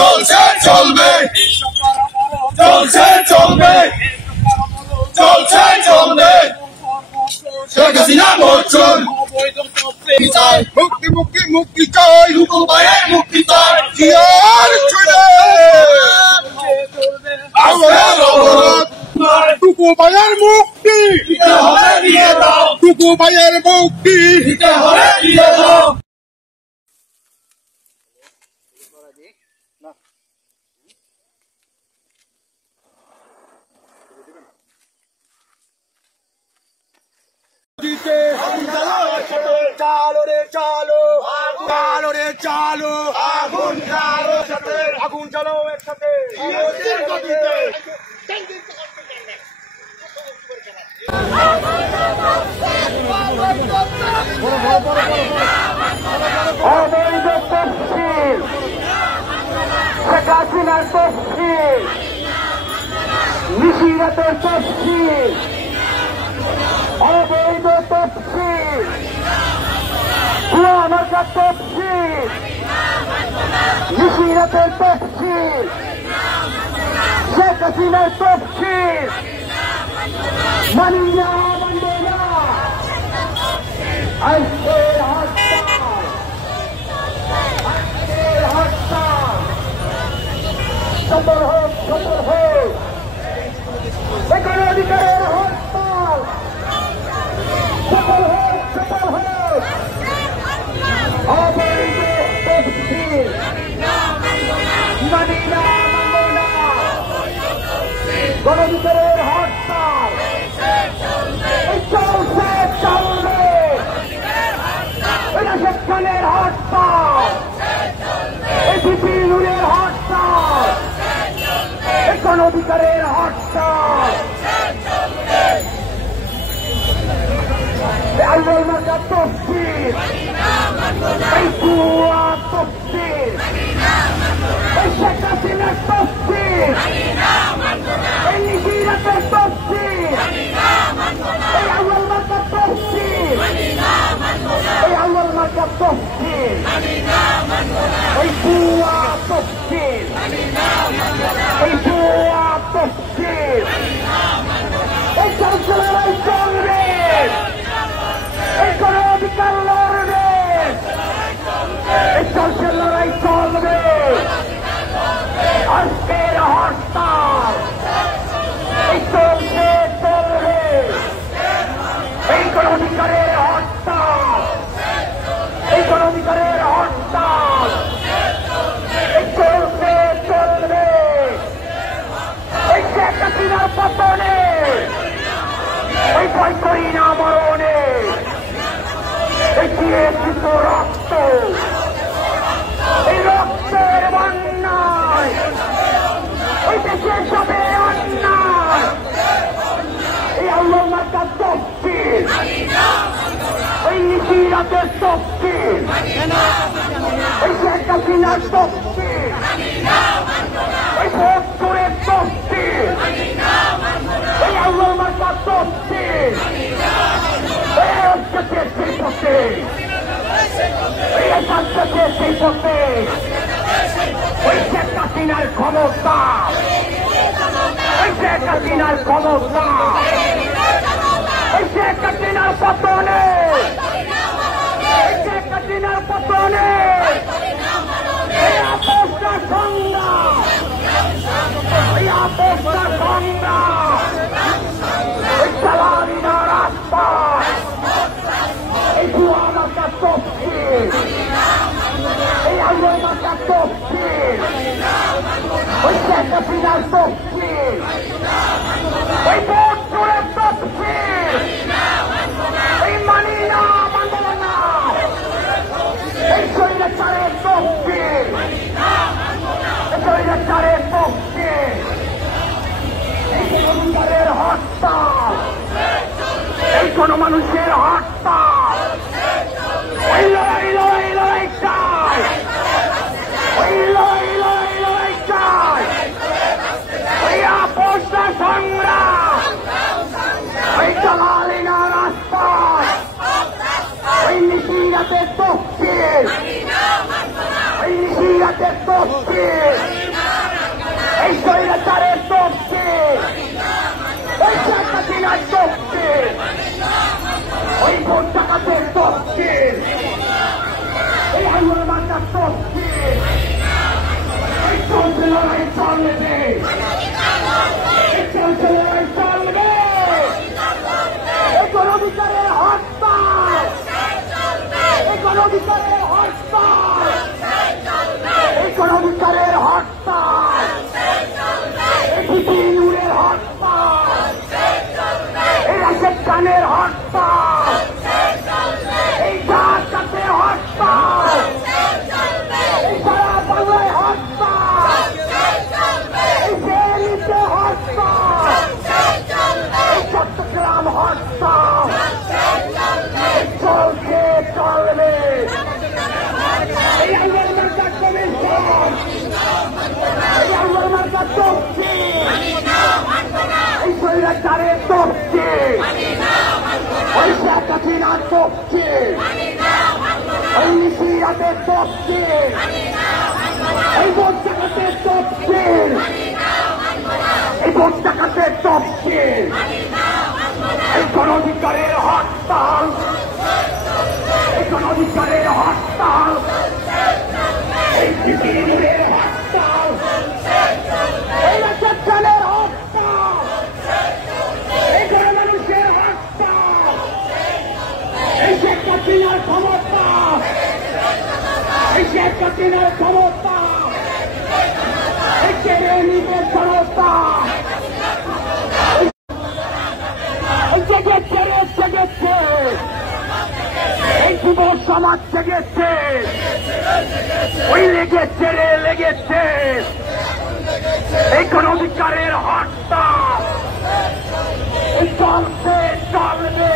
চলছে চলবে চলছে চলবে চলছে চলবে শেখ হাসিনা মোচন মুক্তি মুক্তি মুক্তি চাই রূপবায়ের মুক্তি চাই জিয়ার চলে টুকু ভাইয়ের মুক্তি দিতে হবে দিয়ে দাও টুকু ভাইয়ের মুক্তি দিতে হবে দিয়ে দাও চালো রে চালো চালো রে চালো আগুন চালো আগুন চালো একসাথে অবৈধ তফসিল শেখ হাসিনার তফসিল নিশিরাতের তফসিল অবৈধ তফসিল মার্কার তফসিল নিশিরাতের তফসিল শেখ হাসিনার তফসিল মানিনা মানবে না আজকের হরতাল সফল হোক এখানে অধিকারের হরতাল সফল হোক অবৈধ তফসিল মানিনা মানবে না গণঅধিকারের হরতাল চলবে এটা সেখানের হরতাল বিপিনুরের হরতাল গণঅধিকারের হরতাল আল্লাহর মার্কার তফসিল এই ভুয়া তফসিল এই শেখ হাসিনার তফসিল এই নিশিরাতের তফসিল এই আল্লাহর মার্কার তফসিল এই আল্লাহর মার্কার তফসিল এই ভুয়া তফসিল এই ভুয়া তফসিল এই চলছে চলবে এই গণঅধিকার লড়বে এই চলছে লড়াই চলবে আজকের হরতাল এই চলছে চলবে এই গণঅধিকারের হরতাল এই গণঅধিকারের হরতাল এই চলছে চলবে এই শেখ হাসিনার পতনে এই ভয় করি না মরণে এই চিরচিত রক্ত এই রক্তের বন্যায় ওই দেশের সবে অন্যায় এই আল্লাহর মার্কার তফসিল ওই নিশিরাতের তফসিল ওই শেখ হাসিনার তফসিল ওই ভোটপুরের তফসিল এই আল্লাহর মার্কার তফসিল এই ঐক্যের সেই পথে এই শান্তির সেই পথে ওই শেখ হাসিনার ক্ষমতা ওই শেখ হাসিনার ক্ষমতা ওই শেখ হাসিনার পতনে এই শেখ হাসিনার পতনে এই আপোষটা সংগ্রাম এই আপোষটা সংগ্রাম এই চালানি না রাস্তা এই ভুয়া মার্কার তফসিল এই আল্লাহর মার্কার তফসিল ওই শেখ হাসিনার তফসিল ওই ভোটপুরের তফসিল এই মানিনা মানবে না এই স্বৈরাচারের তফসিল এই স্বৈরাচারের তফসিল এই গণঅধিকারের হরতাল এই গণমানুষের হরতাল ওই লড়াই লড়াই লড়াই চাই ওই লড়াই লড়াই লড়াই চাই ওই আপোষটা সংগ্রাম ওই চালালি না রাজপথ ওই নিশিরাতের তফসিল ওই নিশিরাতের তফসিল এই ভোট ডাকাতের তফসিল, এই আন্দোলন মার্কার তফসিল, এই চলছে লড়াই চলবে, এই চলছে লড়াই চলবে, এই গণঅধিকারের হরতাল, এই গণঅধিকারের হরতাল, এই গণঅধিকারের হরতাল, এই বিপিনুরের হরতাল, এই রাশেদ খানের হরতাল, এই ডাকাতের হরতাল, এই সারা বাংলায় হরতাল, এই দিল্লিতে হরতাল, এই চট্টগ্রাম হরতাল, চলছে চলবে। এই আন্দোলন মার্কার কমিশন, এই আন্দোলন মার্কার তফসিল, এই স্বৈরাচারের তফসিল, ওই শেখ হাসিনার তফসিল, ওই নিশিরাতের তফসিল, এই ভোট ডাকাতের তফসিল, এই ভোট ডাকাতের তফসিল, এই গণঅধিকারের হরতাল, এই গণঅধিকারের হরতাল, এই বিপিনুরের হরতাল, এই রাশেদ খানের হরতাল, এই গণমানুষের হরতাল, এই শেখ হাসিনার ক্ষমতা, এই শেখ হাসিনার ক্ষমতা, এই কেড়ে নিবে জনতা, এই জেগেছে রে জেগেছে, এই যুব সমাজ জেগেছে, ওই লেগেছে রে লেগেছে, এই গণঅধিকারের হরতাল, এই চলছে চলবে।